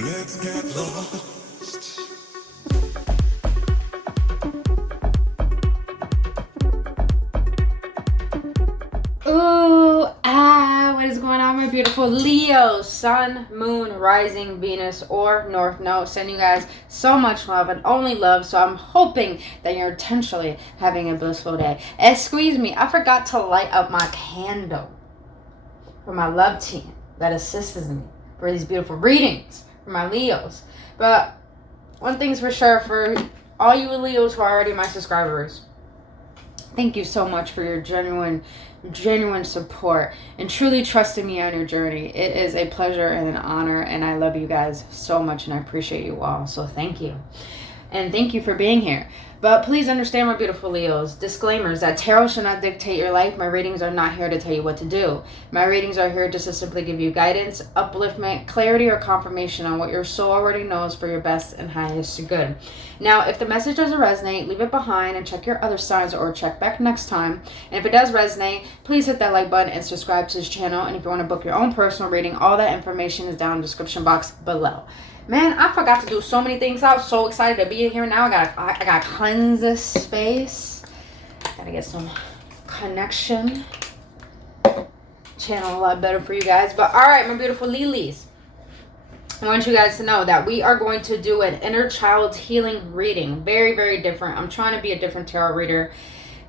Let's get lost. What is going on, my beautiful Leo, Sun, Moon, Rising, Venus, or North Node? Sending you guys so much love and only love. So I'm hoping that you're intentionally having a blissful day. Excuse me, I forgot to light up my candle for my love team that assists me for these beautiful readings for my Leos. But one thing's for sure, for all you Leos who are already my subscribers, thank you so much for your genuine support and truly trusting me on your journey. It is a pleasure and an honor, and I love you guys so much, and I appreciate you all. So thank you. And thank you for being here. But please understand, my beautiful Leos, disclaimers that tarot should not dictate your life. My readings are not here to tell you what to do. My readings are here just to simply give you guidance, upliftment, clarity, or confirmation on what your soul already knows for your best and highest good. Now, if the message doesn't resonate, leave it behind and check your other signs, or check back next time. And if it does resonate, please hit that like button and subscribe to this channel. And if you want to book your own personal reading, all that information is down in the description box below. Man, I forgot to do so many things. I was so excited to be here now. I got to cleanse this space. Gotta get some connection. Channel a lot better for you guys. But all right, my beautiful Lilies, I want you guys to know that we are going to do an inner child healing reading. Very, very different. I'm trying to be a different tarot reader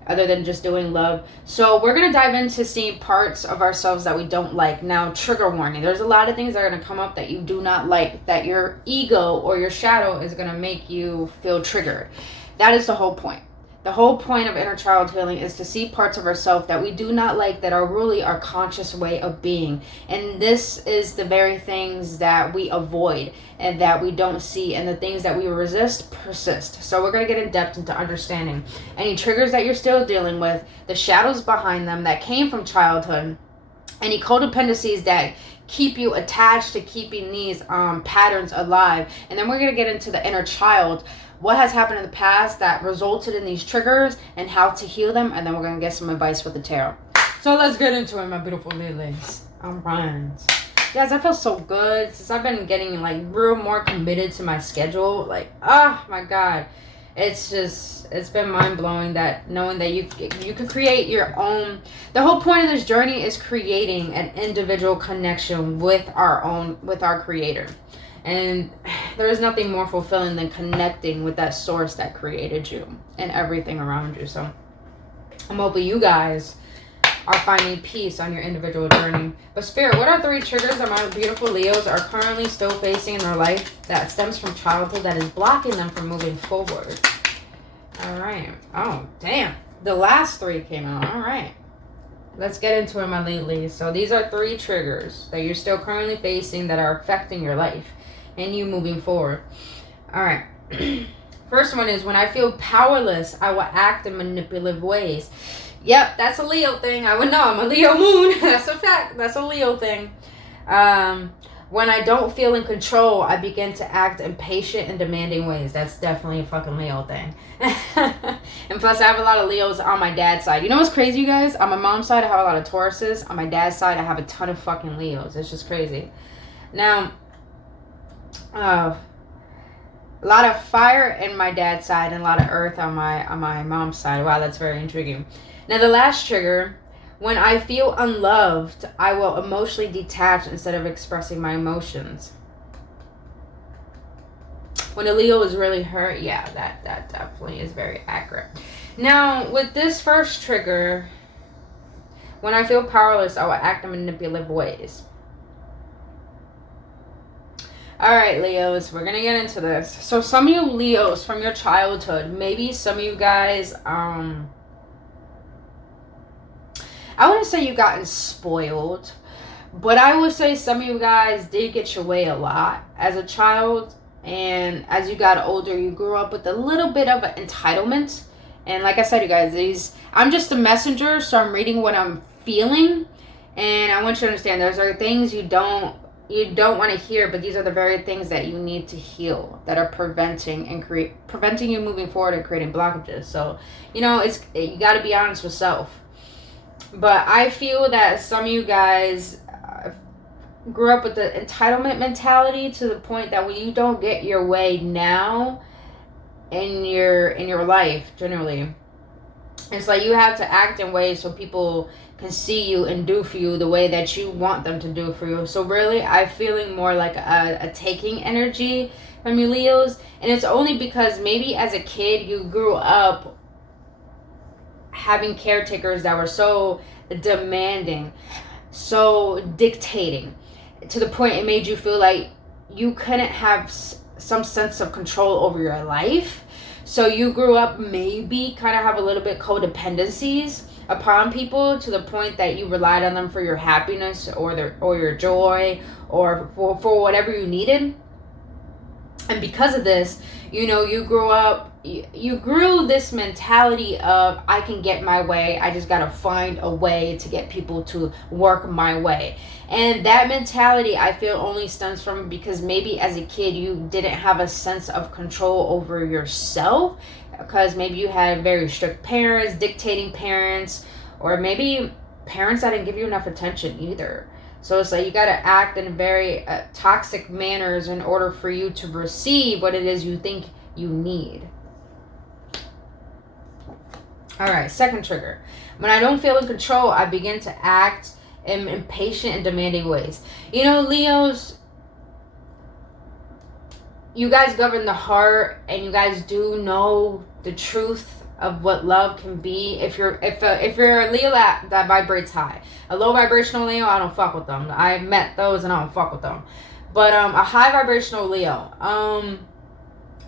other than just doing love. So we're going to dive into seeing parts of ourselves that we don't like. Now, trigger warning. There's a lot of things that are going to come up that you do not like, that your ego or your shadow is going to make you feel triggered. That is the whole point. The whole point of inner child healing is to see parts of ourselves that we do not like, that are really our conscious way of being. And this is the very things that we avoid and that we don't see, and the things that we resist persist. So we're going to get in depth into understanding any triggers that you're still dealing with, the shadows behind them that came from childhood, any codependencies that keep you attached to keeping these patterns alive. And then we're going to get into the inner child, what has happened in the past that resulted in these triggers and how to heal them. And then we're going to get some advice with the tarot. So let's get into it, my beautiful lilies. All right. Guys, I feel so good since I've been getting like real more committed to my schedule. Like, oh my God. It's been mind-blowing that knowing that you can create your own. The whole point of this journey is creating an individual connection with our creator. And there is nothing more fulfilling than connecting with that source that created you and everything around you. So I'm hoping you guys are finding peace on your individual journey. But Spirit, what are 3 triggers that my beautiful Leos are currently still facing in their life that stems from childhood that is blocking them from moving forward? All right. Oh, damn. The last 3 came out. All right. Let's get into it, my Lilies. So these are 3 triggers that you're still currently facing that are affecting your life and you moving forward. All right. First one is, when I feel powerless, I will act in manipulative ways. Yep, that's a Leo thing. I would know. I'm a Leo moon. That's a fact. That's a Leo thing. When I don't feel in control, I begin to act in patient and demanding ways. That's definitely a fucking Leo thing. And plus, I have a lot of Leos on my dad's side. You know what's crazy, you guys? On my mom's side, I have a lot of Tauruses. On my dad's side, I have a ton of fucking Leos. It's just crazy. Now, a lot of fire in my dad's side and a lot of earth on my mom's side. Wow, that's very intriguing. Now, the last trigger, when I feel unloved, I will emotionally detach instead of expressing my emotions. When a Leo is really hurt, yeah, that definitely is very accurate. Now, with this first trigger, when I feel powerless, I will act in manipulative ways. All right, Leos, we're going to get into this. So some of you Leos from your childhood, maybe some of you guys, I wouldn't say you gotten spoiled, but I would say some of you guys did get your way a lot as a child. And as you got older, you grew up with a little bit of an entitlement. And like I said, you guys, I'm just a messenger, so I'm reading what I'm feeling. And I want you to understand, those are things you don't want to hear, but these are the very things that you need to heal, that are preventing you moving forward and creating blockages. So, you got to be honest with self. But I feel that some of you guys grew up with the entitlement mentality to the point that when you don't get your way now in your life, generally, it's like you have to act in ways so people can see you and do for you the way that you want them to do for you. So really, I'm feeling more like a taking energy from you Leos. And it's only because maybe as a kid you grew up having caretakers that were so demanding, so dictating, to the point it made you feel like you couldn't have some sense of control over your life. So you grew up maybe kind of have a little bit codependencies upon people to the point that you relied on them for your happiness or your joy or for whatever you needed. And because of this, you know, you grew this mentality of, I can get my way, I just gotta find a way to get people to work my way. And that mentality, I feel, only stems from because maybe as a kid you didn't have a sense of control over yourself, because maybe you had very strict parents, dictating parents, or maybe parents that didn't give you enough attention either. So it's like you got to act in very toxic manners in order for you to receive what it is you think you need. All right, second trigger. When I don't feel in control, I begin to act in impatient and demanding ways. You know, Leos, you guys govern the heart, and you guys do know the truth of what love can be. If you're a Leo that vibrates high, a low vibrational Leo, I don't fuck with them. I met those and I don't fuck with them. But a high vibrational Leo,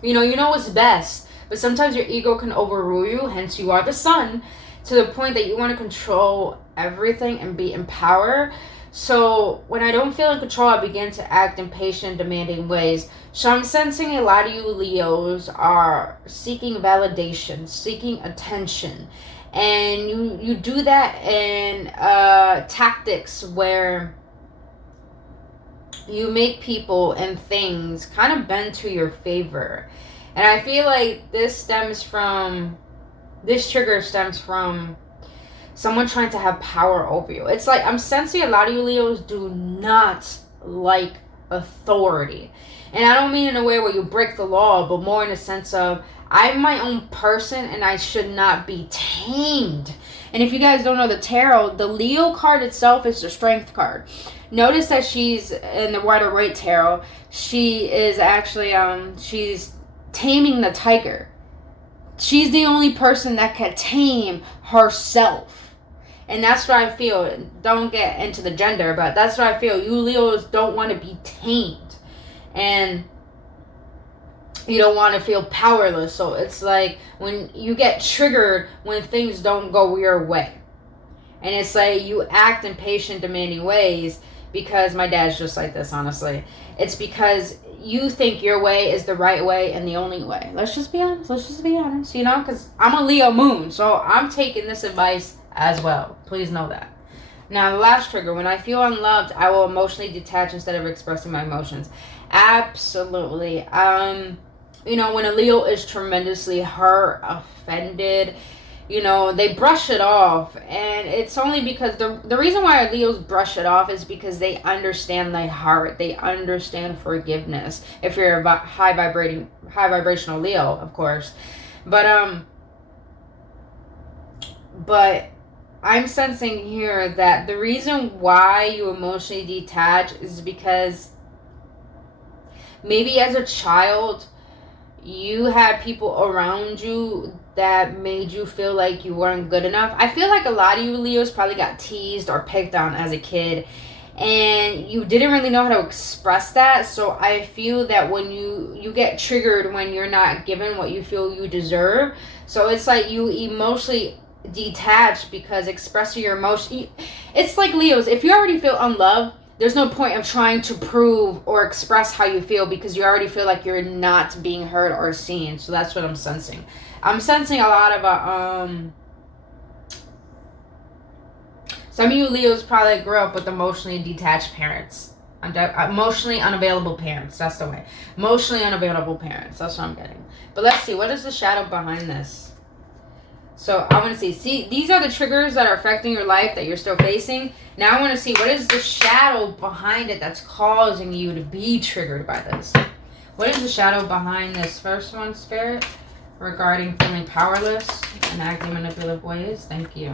you know what's best, but sometimes your ego can overrule you. Hence, you are the sun, to the point that you want to control everything and be in power. So when I don't feel in control, I begin to act in patient, demanding ways. So I'm sensing a lot of you Leos are seeking validation, seeking attention. And you do that in tactics where you make people and things kind of bend to your favor. And I feel like this trigger stems from someone trying to have power over you. It's like I'm sensing a lot of you Leos do not like authority. And I don't mean in a way where you break the law, but more in a sense of, I'm my own person and I should not be tamed. And if you guys don't know the tarot, the Leo card itself is the strength card. Notice that she's in the Rider-Waite tarot. She is actually she's taming the tiger. She's the only person that can tame herself. And that's what I feel. Don't get into the gender, but that's what I feel. You Leos don't want to be tamed. And you don't want to feel powerless. So it's like when you get triggered when things don't go your way. And it's like you act in patient, demanding ways, because my dad's just like this, honestly. It's because you think your way is the right way and the only way. Let's just be honest, you know? Because I'm a Leo moon, so I'm taking this advice as well. Please know that. Now, the last trigger. When I feel unloved, I will emotionally detach instead of expressing my emotions. Absolutely. You know, when a Leo is tremendously hurt, offended, you know, they brush it off. And it's only because the reason why Leos brush it off is because they understand the heart. They understand forgiveness. If you're a high vibrational Leo, of course. But I'm sensing here that the reason why you emotionally detach is because maybe as a child, you had people around you that made you feel like you weren't good enough. I feel like a lot of you Leos probably got teased or picked on as a kid, and you didn't really know how to express that. So I feel that when you get triggered when you're not given what you feel you deserve. So it's like you emotionally detach because expressing your emotion. It's like Leos, if you already feel unloved, there's no point of trying to prove or express how you feel because you already feel like you're not being heard or seen. So that's what I'm sensing. I'm sensing a lot of some of you Leos probably grew up with emotionally detached parents. Emotionally unavailable parents. That's the way. Emotionally unavailable parents. That's what I'm getting. But let's see. What is the shadow behind this? So I want to see, these are the triggers that are affecting your life that you're still facing. Now I want to see, what is the shadow behind it that's causing you to be triggered by this? What is the shadow behind this first one, Spirit? Regarding feeling powerless and acting manipulative ways. Thank you.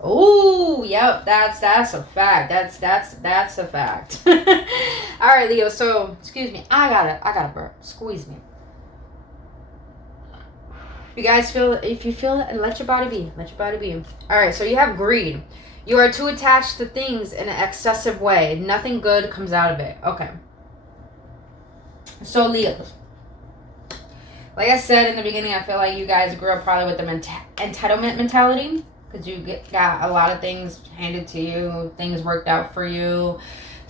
Oh, yep, that's a fact. That's a fact. All right, Leo. So, excuse me. I gotta burp. Squeeze me. You guys feel, if you feel it, let your body be. Let your body be. All right, so you have greed. You are too attached to things in an excessive way. Nothing good comes out of it. Okay. So, Leos. Like I said in the beginning, I feel like you guys grew up probably with the entitlement mentality. Because you got a lot of things handed to you. Things worked out for you.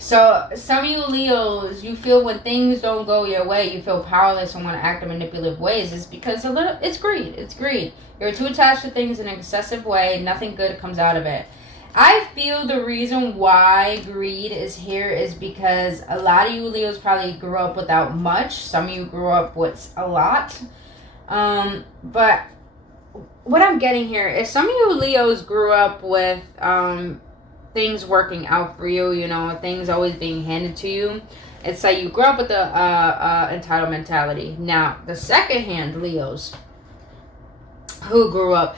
So some of you Leos, you feel when things don't go your way, you feel powerless and want to act in manipulative ways. It's because it's greed. It's greed. You're too attached to things in an excessive way. Nothing good comes out of it. I feel the reason why greed is here is because a lot of you Leos probably grew up without much. Some of you grew up with a lot. But what I'm getting here is some of you Leos grew up with things working out for you, you know, things always being handed to you. It's like you grew up with the entitled mentality. Now, the second hand Leos who grew up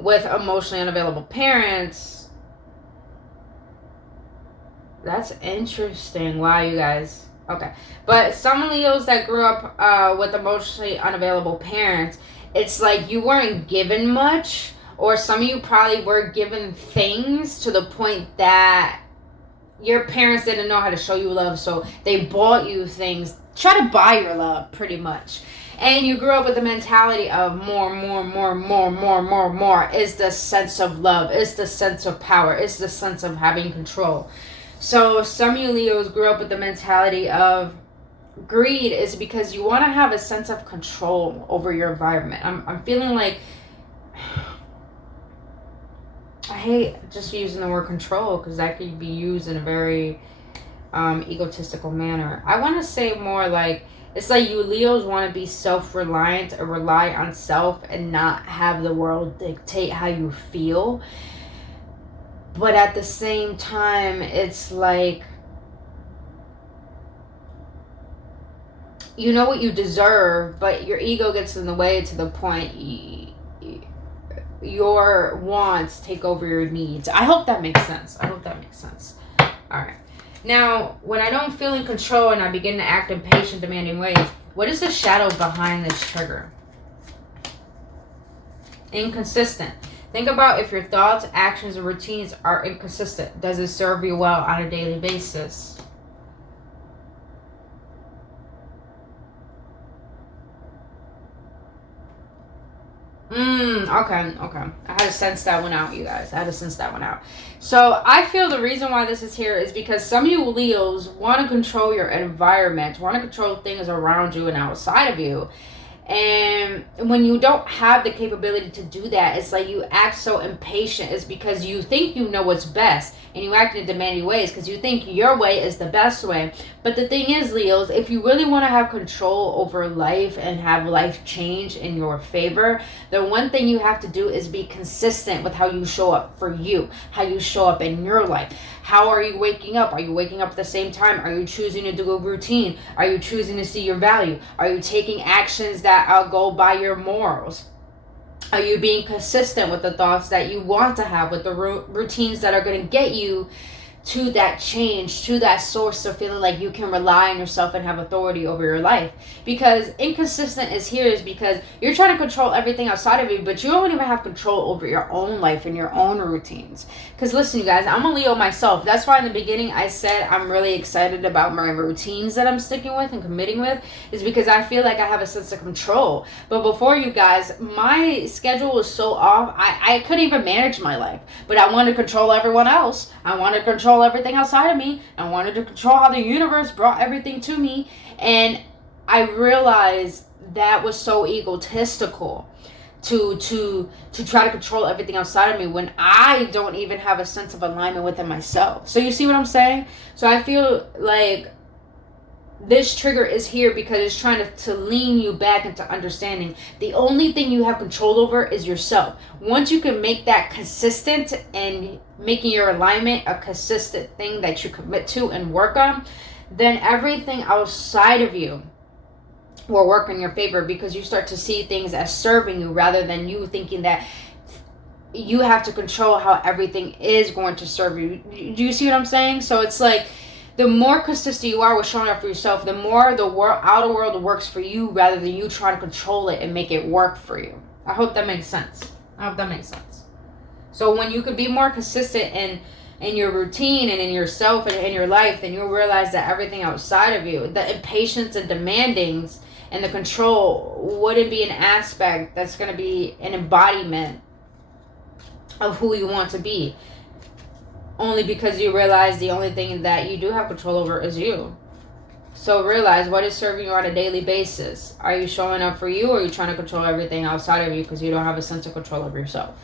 with emotionally unavailable parents. That's interesting. Wow, you guys. Okay. But some Leos that grew up with emotionally unavailable parents, it's like you weren't given much, or some of you probably were given things to the point that your parents didn't know how to show you love, so they bought you things, try to buy your love, pretty much. And you grew up with the mentality of more is the sense of love, is the sense of power, is the sense of having control. So some of you Leos grew up with the mentality of greed is because you want to have a sense of control over your environment. I'm feeling like, I hate just using the word control because that could be used in a very egotistical manner. I want to say more like, it's like you Leos want to be self-reliant or rely on self and not have the world dictate how you feel. But at the same time, it's like, you know what you deserve, but your ego gets in the way to the point your wants take over your needs. I hope that makes sense. All right. Now, when I don't feel in control and I begin to act in patient, demanding ways, what is the shadow behind this trigger? Inconsistent. Think about if your thoughts, actions, or routines are inconsistent. Does it serve you well on a daily basis? Okay. I had to sense that one out, you guys. So I feel the reason why this is here is because some of you Leos want to control your environment, want to control things around you and outside of you. And when you don't have the capability to do that, it's like you act so impatient. It's because you think you know what's best and you act in demanding ways because you think your way is the best way. But the thing is, Leos, if you really want to have control over life and have life change in your favor, the one thing you have to do is be consistent with how you show up for you, how you show up in your life. How are you waking up? Are you waking up at the same time? Are you choosing to do a routine? Are you choosing to see your value? Are you taking actions that go by your morals? Are you being consistent with the thoughts that you want to have, with the routines that are going to get you to that change, to that source of feeling like you can rely on yourself and have authority over your life? Because inconsistent is here is because you're trying to control everything outside of you, but you don't even have control over your own life and your own routines. Because listen, you guys, I'm a Leo myself. That's why in the beginning I said I'm really excited about my routines that I'm sticking with and committing with, is because I feel like I have a sense of control. But before, you guys, my schedule was so off, I couldn't even manage my life. But I wanted to control everyone else. I wanted to control everything outside of me. I wanted to control how the universe brought everything to me. And I realized that was so egotistical to try to control everything outside of me when I don't even have a sense of alignment within myself. So you see what I'm saying? So I feel like This trigger is here because it's trying to lean you back into understanding. The only thing you have control over is yourself. Once you can make that consistent and making your alignment a consistent thing that you commit to and work on, then everything outside of you will work in your favor, because you start to see things as serving you rather than you thinking that you have to control how everything is going to serve you. Do you see what I'm saying? So it's like, the more consistent you are with showing up for yourself, the more the outer world works for you rather than you trying to control it and make it work for you. I hope that makes sense. So when you could be more consistent in your routine and in yourself and in your life, then you'll realize that everything outside of you, the impatience and demandings and the control, wouldn't be an aspect that's going to be an embodiment of who you want to be. Only because you realize the only thing that you do have control over is you. So realize what is serving you on a daily basis. Are you showing up for you, or are you trying to control everything outside of you because you don't have a sense of control of yourself?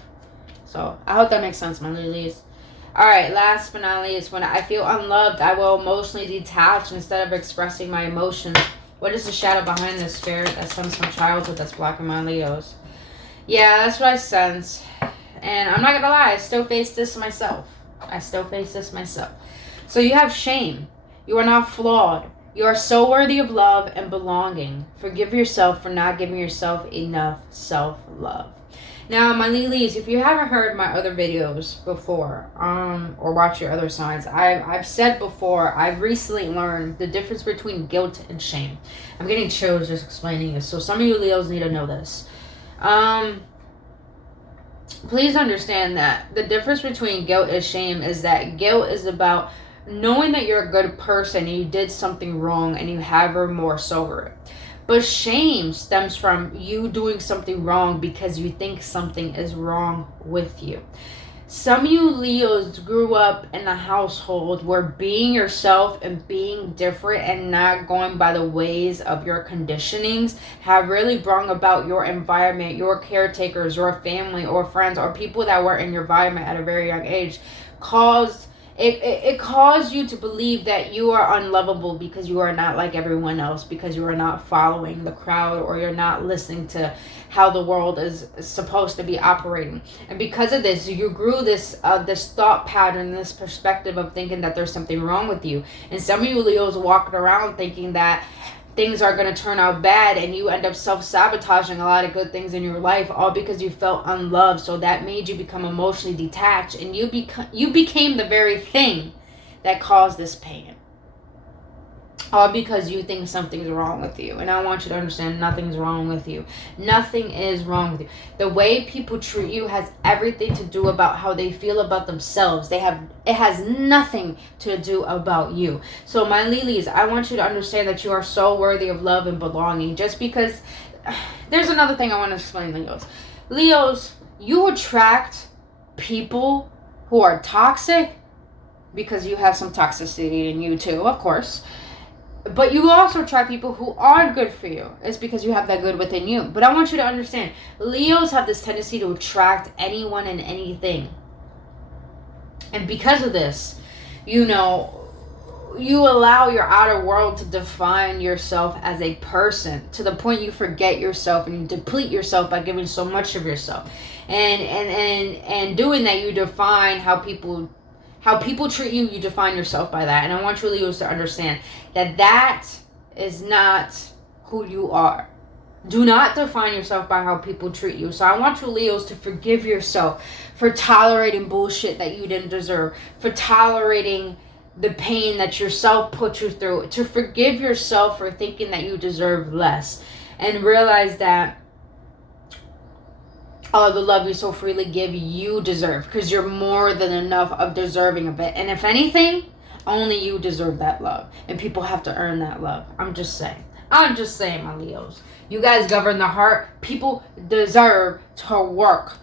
So I hope that makes sense, my lilies. Alright, last but not least, when I feel unloved, I will emotionally detach instead of expressing my emotions. What is the shadow behind this, spirit? That stems from childhood that's blocking my Leos. Yeah, that's what I sense. And I'm not gonna lie, I still face this myself. So you have shame. You are not flawed. You are so worthy of love and belonging. Forgive yourself for not giving yourself enough self-love. Now, my lilies, if you haven't heard my other videos before, or watch your other signs, I've said before, I've recently learned the difference between guilt and shame. I'm getting chills just explaining this. So some of you Leos need to know this. Please understand that the difference between guilt and shame is that guilt is about knowing that you're a good person and you did something wrong and you have remorse over it. But shame stems from you doing something wrong because you think something is wrong with you. Some of you Leos grew up in a household where being yourself and being different and not going by the ways of your conditionings have really brought about your environment, your caretakers, your family or friends or people that were in your environment at a very young age it caused you to believe that you are unlovable because you are not like everyone else, because you are not following the crowd or you're not listening to how the world is supposed to be operating. And because of this, you grew this thought pattern, this perspective of thinking that there's something wrong with you. And some of you Leos walking around thinking that things are going to turn out bad, and you end up self-sabotaging a lot of good things in your life, all because you felt unloved. So that made you become emotionally detached, and you became the very thing that caused this pain, all because you think something's wrong with you. And I want you to understand, nothing's wrong with you. Nothing is wrong with you. The way people treat you has everything to do about how they feel about themselves. It has nothing to do about you. So my lilies, I want you to understand that you are so worthy of love and belonging. Just because there's another thing I want to explain, Leos. Leos, you attract people who are toxic because you have some toxicity in you too, of course. But you also attract people who are good for you. It's because you have that good within you. But I want you to understand, Leos have this tendency to attract anyone and anything. And because of this, you allow your outer world to define yourself as a person, to the point you forget yourself and you deplete yourself by giving so much of yourself. And doing that, you define how people treat you, you define yourself by that. And I want you Leos to understand that that is not who you are. Do not define yourself by how people treat you. So I want you Leos to forgive yourself for tolerating bullshit that you didn't deserve, for tolerating the pain that yourself put you through, to forgive yourself for thinking that you deserve less, and realize that all the love you so freely give, you deserve, because you're more than enough of deserving of it. And if anything, only you deserve that love, and people have to earn that love. I'm just saying, my Leos. You guys govern the heart. People deserve to work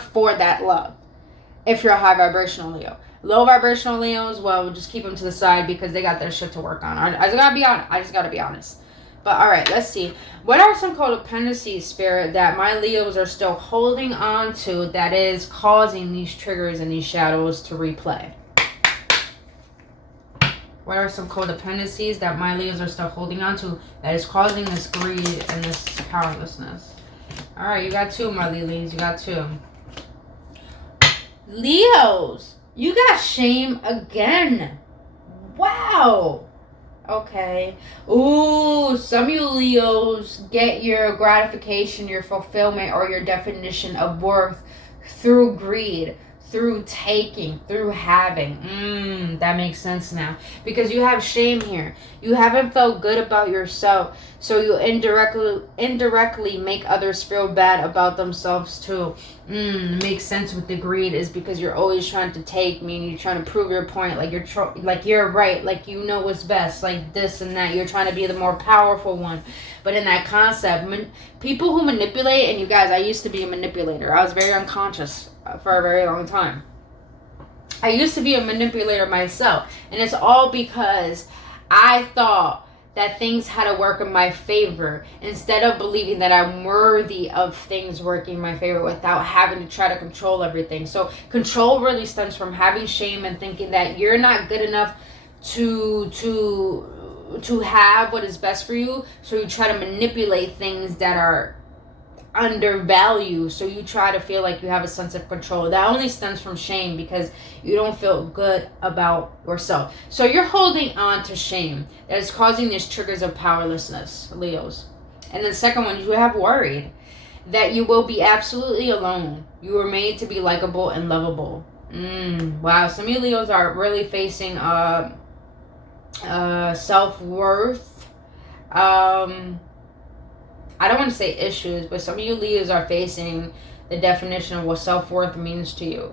for that love. If you're a high vibrational Leo. Low vibrational Leos, well, just keep them to the side because they got their shit to work on. I just gotta be honest. But all right, let's see. What are some codependencies, Spirit, that my Leos are still holding on to that is causing these triggers and these shadows to replay? What are some codependencies that my Leos are still holding on to that is causing this greed and this powerlessness? All right, you got 2, my Leos. You got 2. Leos, you got shame again. Wow. Okay. Ooh, some of you Leos get your gratification, your fulfillment, or your definition of worth through greed, through taking, through having. That makes sense now. Because you have shame here. You haven't felt good about yourself. So you indirectly make others feel bad about themselves too. Makes sense with the greed is because you're always trying to take, meaning you're trying to prove your point, like you're right, like you know what's best, like this and that. You're trying to be the more powerful one. But in that concept, people who manipulate, and you guys, I used to be a manipulator. I was very unconscious for a very long time. I used to be a manipulator myself, and it's all because I thought that things had to work in my favor instead of believing that I'm worthy of things working in my favor without having to try to control everything. So control really stems from having shame and thinking that you're not good enough to have what is best for you. So you try to manipulate things that are undervalued, so you try to feel like you have a sense of control. That only stems from shame because you don't feel good about yourself. So you're holding on to shame that is causing these triggers of powerlessness, Leos. And the second one, you have worried that you will be absolutely alone. You were made to be likable and lovable. Wow, some of you Leos are really facing self-worth, I don't want to say issues, but some of you Leos are facing the definition of what self-worth means to you.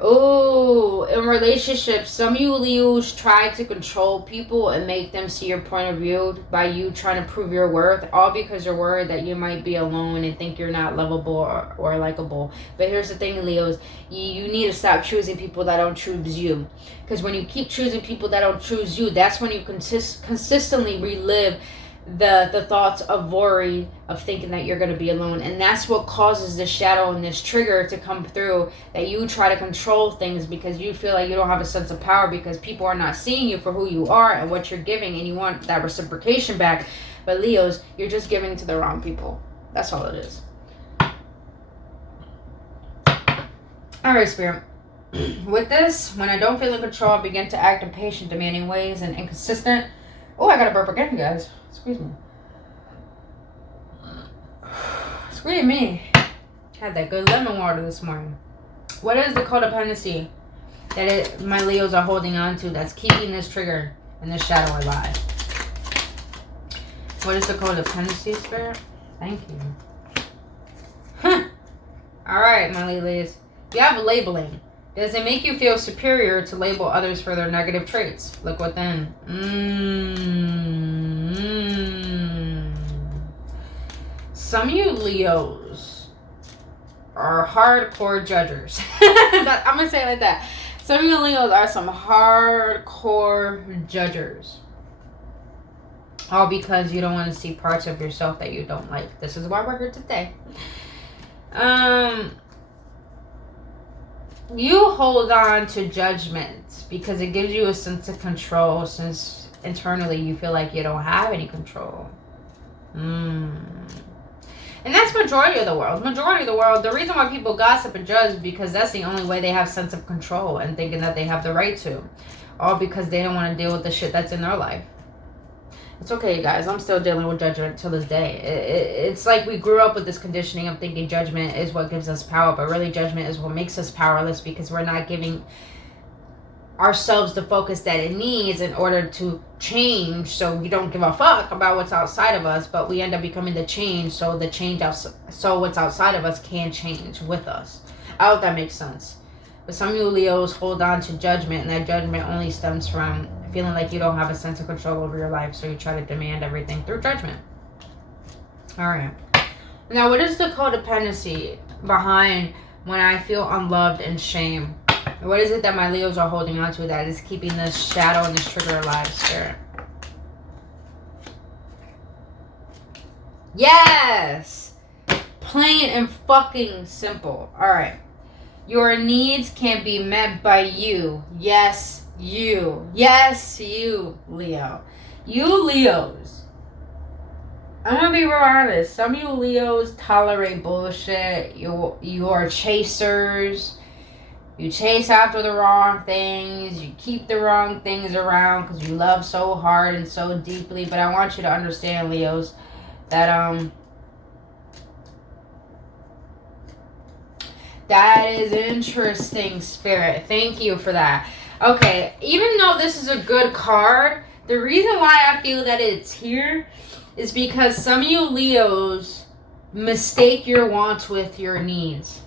Oh, in relationships, some of you Leos try to control people and make them see your point of view by you trying to prove your worth, all because you're worried that you might be alone and think you're not lovable or likable. But here's the thing, Leos, you need to stop choosing people that don't choose you. Because when you keep choosing people that don't choose you, that's when you consistently relive the thoughts of worry, of thinking that you're going to be alone. And that's what causes this shadow and this trigger to come through, that you try to control things because you feel like you don't have a sense of power because people are not seeing you for who you are and what you're giving, and you want that reciprocation back. But Leos, you're just giving to the wrong people. That's all it is. Alright, Spirit. With this, when I don't feel in control, I begin to act impatient, demanding ways, and inconsistent. Oh, I got a burp again, guys. Excuse me. Excuse me. Had that good lemon water this morning. What is the codependency that my Leos are holding on to that's keeping this trigger and this shadow alive? What is the codependency, Spirit? Thank you. Huh. Alright, my Leos. You have labeling. Does it make you feel superior to label others for their negative traits? Look within. Some of you Leos are hardcore judgers. I'm going to say it like that. Some of you Leos are some hardcore judgers. All because you don't want to see parts of yourself that you don't like. This is why we're here today. You hold on to judgment because it gives you a sense of control, since internally you feel like you don't have any control. And that's majority of the world. Majority of the world, the reason why people gossip and judge is because that's the only way they have sense of control and thinking that they have the right to. All because they don't want to deal with the shit that's in their life. It's okay, guys. I'm still dealing with judgment till this day. It's like we grew up with this conditioning of thinking judgment is what gives us power, but really judgment is what makes us powerless because we're not giving ourselves the focus that it needs in order to change. So we don't give a fuck about what's outside of us, but we end up becoming the change. So so what's outside of us can change with us. I hope that makes sense. But some of you Leos hold on to judgment, and that judgment only stems from feeling like you don't have a sense of control over your life, so you try to demand everything through judgment. Alright. Now, what is the codependency behind when I feel unloved and shame? What is it that my Leos are holding on to that is keeping this shadow and this trigger alive, Spirit? Yes! Plain and fucking simple. Alright. Your needs can be met by you. Yes, You. Yes, you, Leo. You Leos. I'm gonna be real honest. Some of you Leos tolerate bullshit. You are chasers. You chase after the wrong things. You keep the wrong things around because you love so hard and so deeply. But I want you to understand, Leos, that that is interesting, Spirit. Thank you for that. Okay, even though this is a good card, the reason why I feel that it's here is because some of you Leos mistake your wants with your needs.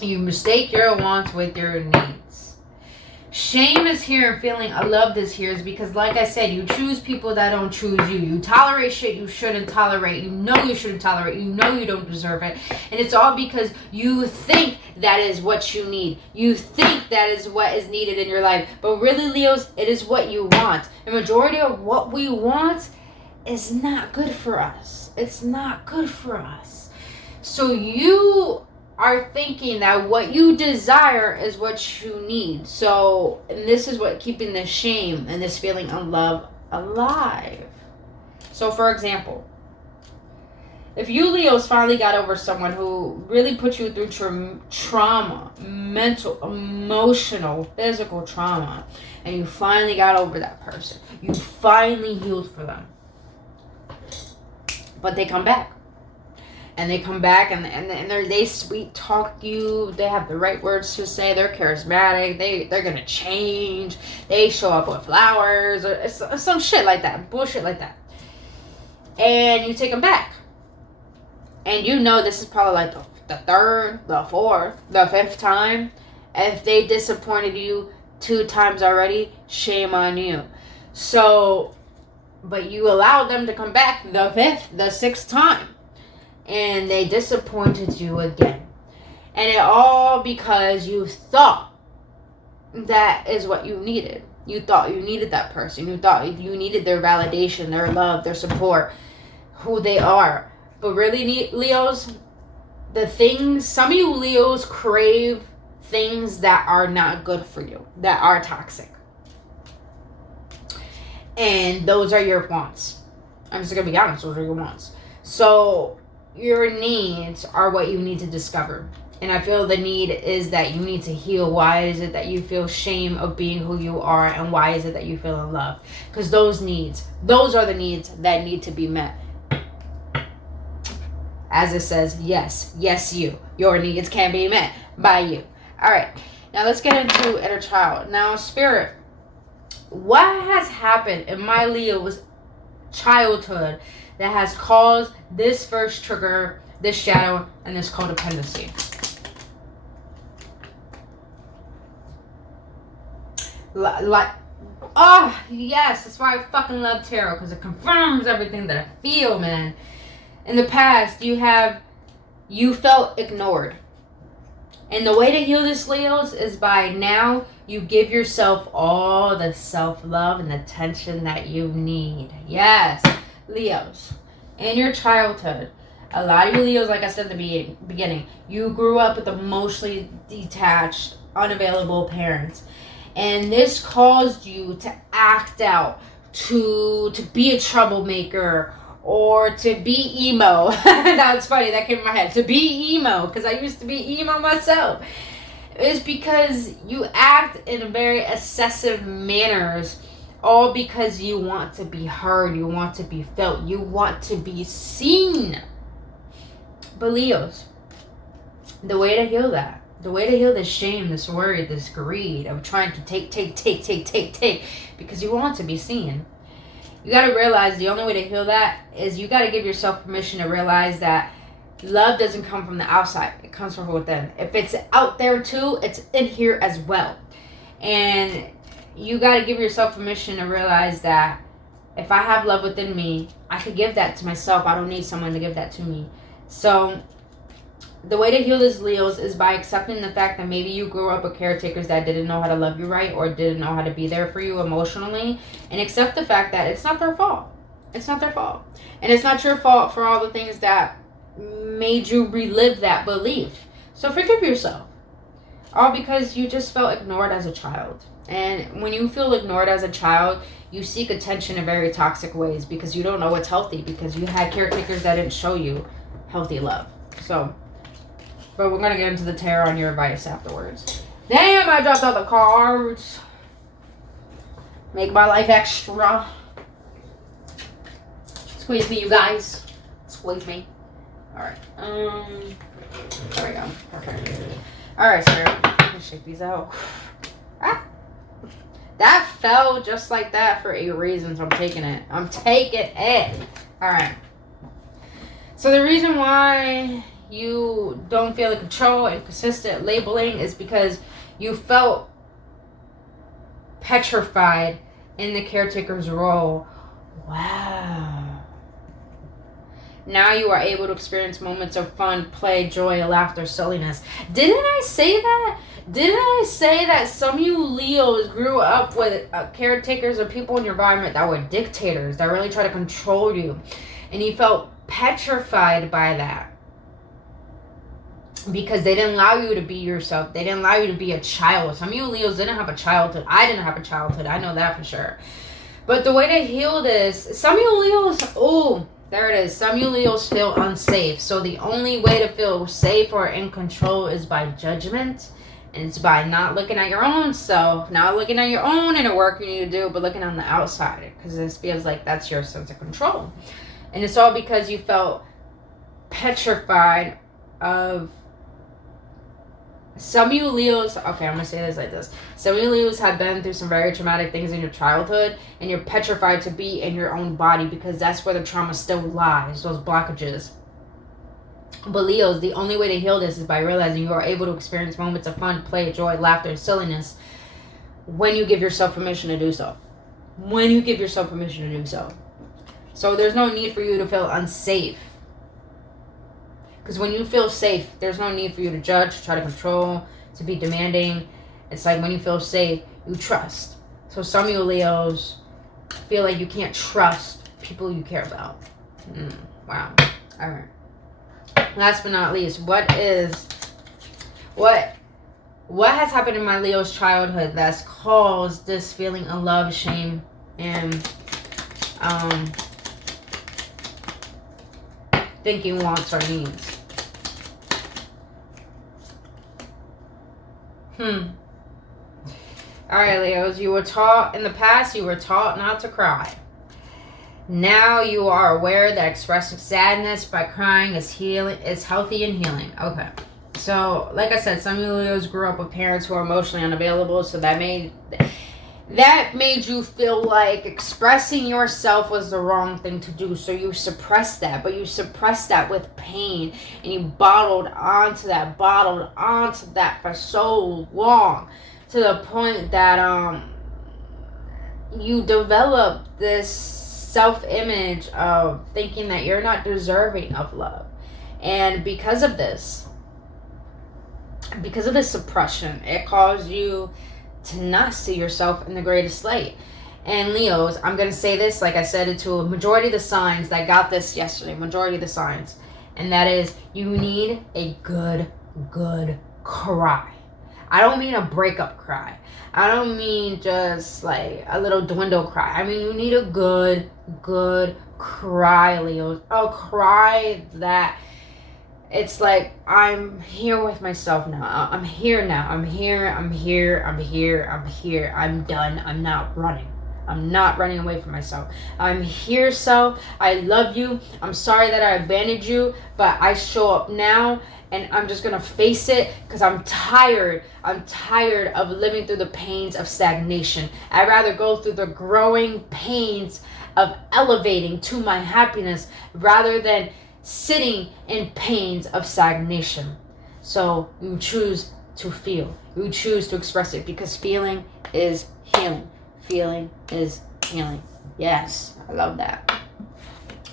You mistake your wants with your needs. Shame is here and feeling unloved is here is because, like I said, you choose people that don't choose you. You tolerate shit you shouldn't tolerate. You know you shouldn't tolerate. You know you don't deserve it. And it's all because you think that is what you need. You think that is what is needed in your life. But really, Leos, it is what you want. The majority of what we want is not good for us. It's not good for us. So you are thinking that what you desire is what you need. So, and this is what keeping this shame and this feeling of love alive. So, for example, if you Leos finally got over someone who really put you through trauma, mental, emotional, physical trauma, and you finally got over that person, you finally healed for them, but they come back. And they come back and they sweet talk you. They have the right words to say. They're charismatic. They're going to change. They show up with flowers or some shit like that. Bullshit like that. And you take them back. And you know this is probably like the third, the fourth, the fifth time. If they disappointed you 2 times already, shame on you. So, but you allowed them to come back the 5th, the 6th time. And they disappointed you again. And it all because you thought that is what you needed. You thought you needed that person. You thought you needed their validation, their love, their support, who they are. But really, Leos, some of you Leos crave things that are not good for you, that are toxic. And those are your wants. I'm just going to be honest, those are your wants. So your needs are what you need to discover. And I feel the need is that you need to heal. Why is it that you feel shame of being who you are? And why is it that you feel in love? Because those are the needs that need to be met. As it says, yes, you. Your needs can be met by you. All right. Now let's get into inner child. Now, Spirit, what has happened in my Leo's childhood that has caused this first trigger, this shadow, and this codependency? Yes, that's why I fucking love tarot, because it confirms everything that I feel, man. In the past, you felt ignored. And the way to heal this, Leos, is by now you give yourself all the self-love and attention that you need. Yes, Leos. In your childhood, a lot of you Leos, like I said in the beginning, you grew up with emotionally detached, unavailable parents. And this caused you to act out, to be a troublemaker, or to be emo. That's funny, that came in my head. To be emo, because I used to be emo myself. It's because you act in very excessive manners, all because you want to be heard, you want to be felt, you want to be seen. But Leos, the way to heal that, the way to heal this shame, this worry, this greed of trying to take, because you want to be seen. You got to realize the only way to heal that is you got to give yourself permission to realize that love doesn't come from the outside. It comes from within. If it's out there too, it's in here as well. And you got to give yourself permission to realize that if I have love within me, I could give that to myself. I don't need someone to give that to me. So the way to heal this, Leos, is by accepting the fact that maybe you grew up with caretakers that didn't know how to love you right or didn't know how to be there for you emotionally, and accept the fact that it's not their fault. It's not their fault. And it's not your fault for all the things that made you relive that belief. So forgive yourself. All because you just felt ignored as a child. And when you feel ignored as a child, you seek attention in very toxic ways because you don't know what's healthy, because you had caretakers that didn't show you healthy love. So, but we're going to get into the tarot on your advice afterwards. Damn, I dropped all the cards. Make my life extra. Squeeze me, you guys. Squeeze me. Alright. There we go. Perfect. Alright, sir. Let's shake these out. Ah. That fell just like that for 8 reasons. I'm taking it. I'm taking it. Alright. So the reason why you don't feel the control and consistent labeling is because you felt petrified in the caretaker's role. Wow. Now you are able to experience moments of fun, play, joy, laughter, silliness. Didn't I say that? Didn't I say that some of you Leos grew up with caretakers or people in your environment that were dictators, that really try to control you, and you felt petrified by that because they didn't allow you to be yourself. They didn't allow you to be a child. Some of you Leos didn't have a childhood. I didn't have a childhood. I know that for sure. But the way to heal this, some of you Leos, there it is. Some of you Leos feel unsafe. So the only way to feel safe or in control is by judgment. And it's by not looking at your own self, not looking at your own inner work you need to do, but looking on the outside. Because this feels like that's your sense of control. And it's all because you felt petrified of... Some of you Leos, okay, I'm going to say this like this. Some of you Leos have been through some very traumatic things in your childhood, and you're petrified to be in your own body because that's where the trauma still lies, those blockages. But Leos, the only way to heal this is by realizing you are able to experience moments of fun, play, joy, laughter, and silliness when you give yourself permission to do so. When you give yourself permission to do so. So there's no need for you to feel unsafe. Because when you feel safe, there's no need for you to judge, try to control, to be demanding. It's like when you feel safe, you trust. So some of you Leos feel like you can't trust people you care about. Wow. All right. Last but not least, what has happened in my Leo's childhood that's caused this feeling of love, shame, and thinking wants or needs? Alright, Leos, you were taught, in the past, you were taught not to cry. Now you are aware that expressing sadness by crying is healing, is healthy and healing. Okay. So, like I said, some of you Leos grew up with parents who are emotionally unavailable, so that made you feel like expressing yourself was the wrong thing to do. So you suppressed that, but you suppressed that with pain, and you bottled onto that for so long, to the point that you developed this self-image of thinking that you're not deserving of love. And because of this suppression, it caused you to not see yourself in the greatest light. And Leos, I'm going to say this like I said it to a majority of the signs that got this yesterday, majority of the signs, and that is you need a good cry. I don't mean a breakup cry. I don't mean just like a little dwindle cry. I mean you need a good cry, Leos. A cry that it's like, I'm here with myself now. I'm here now. I'm here. I'm done. I'm not running. I'm not running away from myself. I'm here, so I love you. I'm sorry that I abandoned you, but I show up now, and I'm just going to face it because I'm tired. I'm tired of living through the pains of stagnation. I'd rather go through the growing pains of elevating to my happiness rather than sitting in pains of stagnation. So you choose to feel. You choose to express it because feeling is healing. Feeling is healing. Yes, I love that.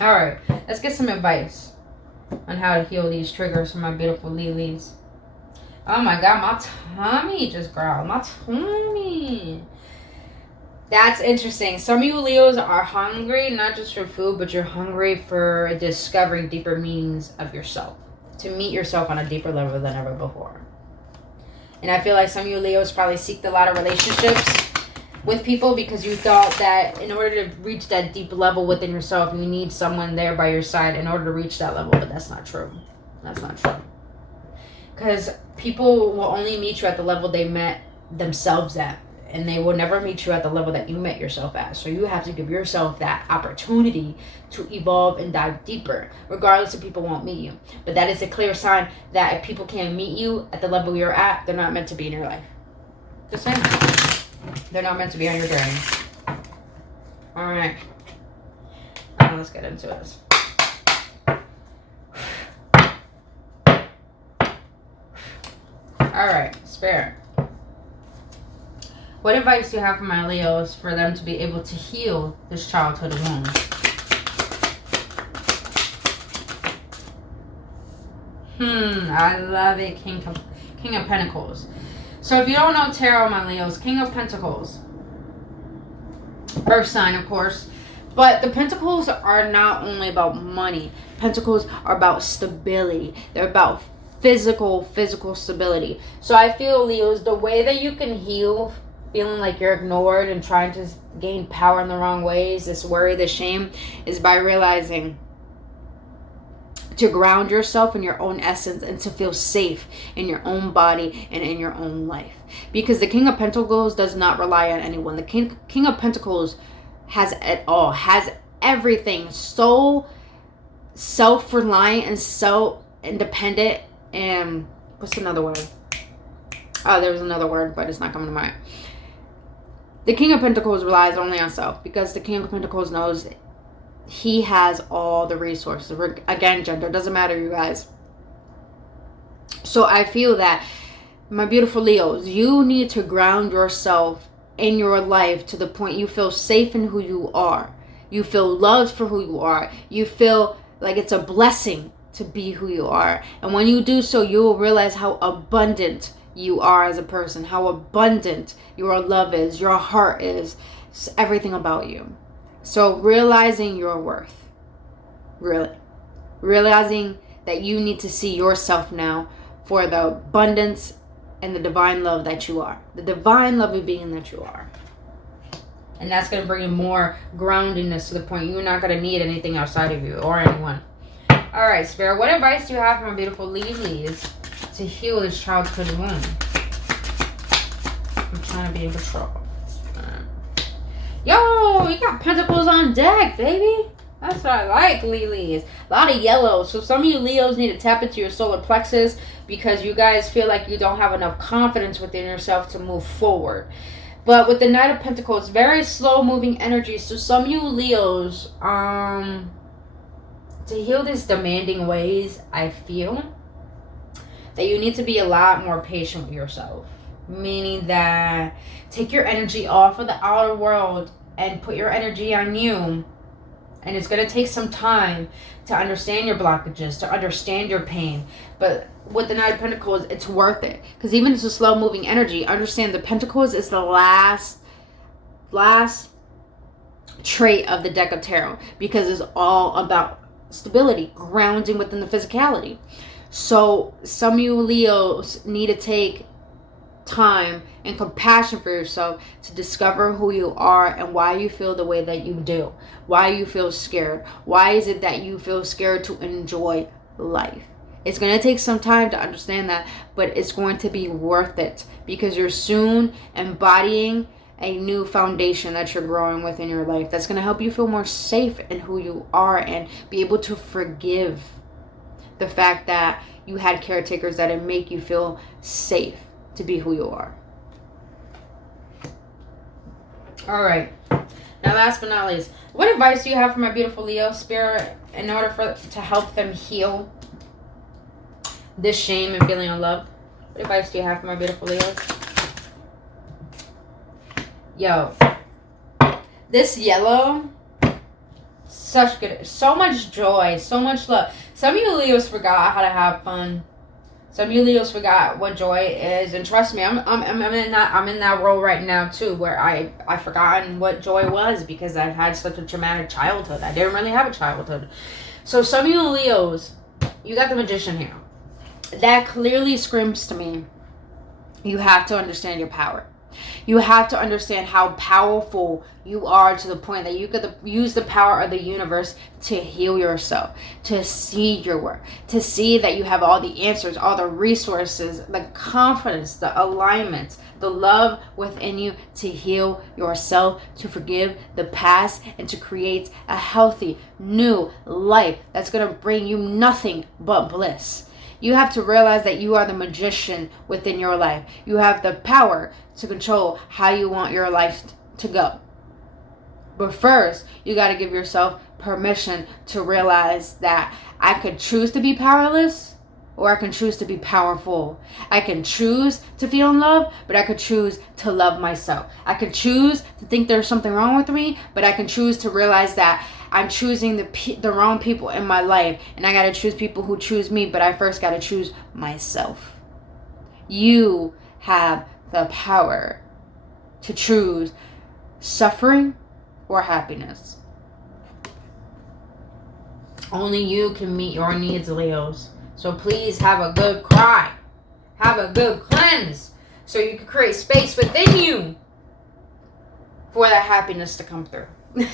All right, let's get some advice on how to heal these triggers for my beautiful Lilies. Oh my God, my tummy just growled. My tummy. That's interesting. Some of you Leos are hungry, not just for food, but you're hungry for discovering deeper meanings of yourself. To meet yourself on a deeper level than ever before. And I feel like some of you Leos probably seeked a lot of relationships with people because you thought that in order to reach that deep level within yourself, you need someone there by your side in order to reach that level. But that's not true. That's not true. Because people will only meet you at the level they met themselves at. And they will never meet you at the level that you met yourself at. So you have to give yourself that opportunity to evolve and dive deeper, regardless if people won't meet you. But that is a clear sign that if people can't meet you at the level you're at, they're not meant to be in your life. Just saying. They're not meant to be on your journey. Alright. Now let's get into this. Alright, Spirit. What advice do you have for my Leos for them to be able to heal this childhood wound? I love it. King of Pentacles. So if you don't know tarot, my Leos, King of Pentacles. Earth sign, of course. But the Pentacles are not only about money. Pentacles are about stability. They're about physical stability. So I feel, Leos, the way that you can heal feeling like you're ignored and trying to gain power in the wrong ways, this worry, this shame, is by realizing to ground yourself in your own essence and to feel safe in your own body and in your own life. Because the King of Pentacles does not rely on anyone. The King of Pentacles has it all, has everything. So self-reliant and so independent. And what's another word? Oh, there was another word, but it's not coming to mind. The King of Pentacles relies only on self because the King of Pentacles knows he has all the resources. Again, gender doesn't matter, you guys. So I feel that, my beautiful Leos, you need to ground yourself in your life to the point you feel safe in who you are. You feel loved for who you are. You feel like it's a blessing to be who you are. And when you do so, you will realize how abundant you are as a person, how abundant your love is, your heart is, everything about you. So realizing your worth, really realizing that you need to see yourself now for the abundance and the divine love that you are, the divine loving being that you are. And that's going to bring you more groundedness to the point you're not going to need anything outside of you or anyone. All right, Spirit, what advice do you have for my beautiful Lilies to heal this childhood wound? I'm trying to be in control. Yo, you got pentacles on deck, baby. That's what I like, Lilies. A lot of yellow. So some of you Leos need to tap into your solar plexus because you guys feel like you don't have enough confidence within yourself to move forward. But with the Knight of Pentacles, very slow moving energy. So some of you Leos, to heal these demanding ways, I feel that you need to be a lot more patient with yourself. Meaning that take your energy off of the outer world and put your energy on you. And it's going to take some time to understand your blockages, to understand your pain. But with the Knight of Pentacles, it's worth it. Because even as a slow moving energy, understand the Pentacles is the last trait of the deck of tarot. Because it's all about stability, grounding within the physicality. So some of you Leos need to take time and compassion for yourself to discover who you are and why you feel the way that you do. Why you feel scared. Why is it that you feel scared to enjoy life? It's going to take some time to understand that, but it's going to be worth it because you're soon embodying a new foundation that you're growing within your life that's going to help you feel more safe in who you are and be able to forgive the fact that you had caretakers that didn't make you feel safe to be who you are. All right. Now, last but not least, what advice do you have for my beautiful Leo Spirit in order to help them heal this shame and feeling unloved? What advice do you have for my beautiful Leos? Yo, this yellow, such good, so much joy, so much love. Some of you Leos forgot how to have fun. Some of you Leos forgot what joy is, and trust me, I'm in that role right now too, where I've forgotten what joy was because I've had such a traumatic childhood. I didn't really have a childhood. So some of you Leos, you got the Magician here. That clearly screams to me You have to understand your power. You have to understand how powerful you are, to the point that you could use the power of the universe to heal yourself, to see your work, to see that you have all the answers, all the resources, the confidence, the alignments, the love within you to heal yourself, to forgive the past, and to create a healthy new life that's going to bring you nothing but bliss. You have to realize that you are the magician within your life. You have the power to control how you want your life to go. But first, you got to give yourself permission to realize that I could choose to be powerless, or I can choose to be powerful. I can choose to feel in love, but I could choose to love myself. I could choose to think there's something wrong with me, but I can choose to realize that I'm choosing the wrong people in my life, and I got to choose people who choose me, but I first got to choose myself. You have the power to choose suffering or happiness. Only you can meet your needs, Leos. So please have a good cry. Have a good cleanse, so you can create space within you for that happiness to come through. But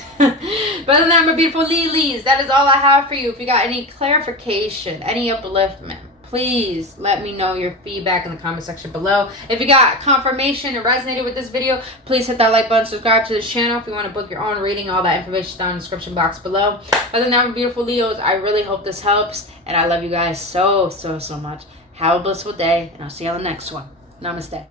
other than that, my beautiful Lilies, that is all I have for you. If you got any clarification, any upliftment, please let me know your feedback in the comment section below. If you got confirmation and resonated with this video, please hit that like button, subscribe to this channel. If you want to book your own reading, all that information is down in the description box below. Other than that, my beautiful Leos, I really hope this helps, and I love you guys so much. Have a blissful day, and I'll see you on the next one. Namaste.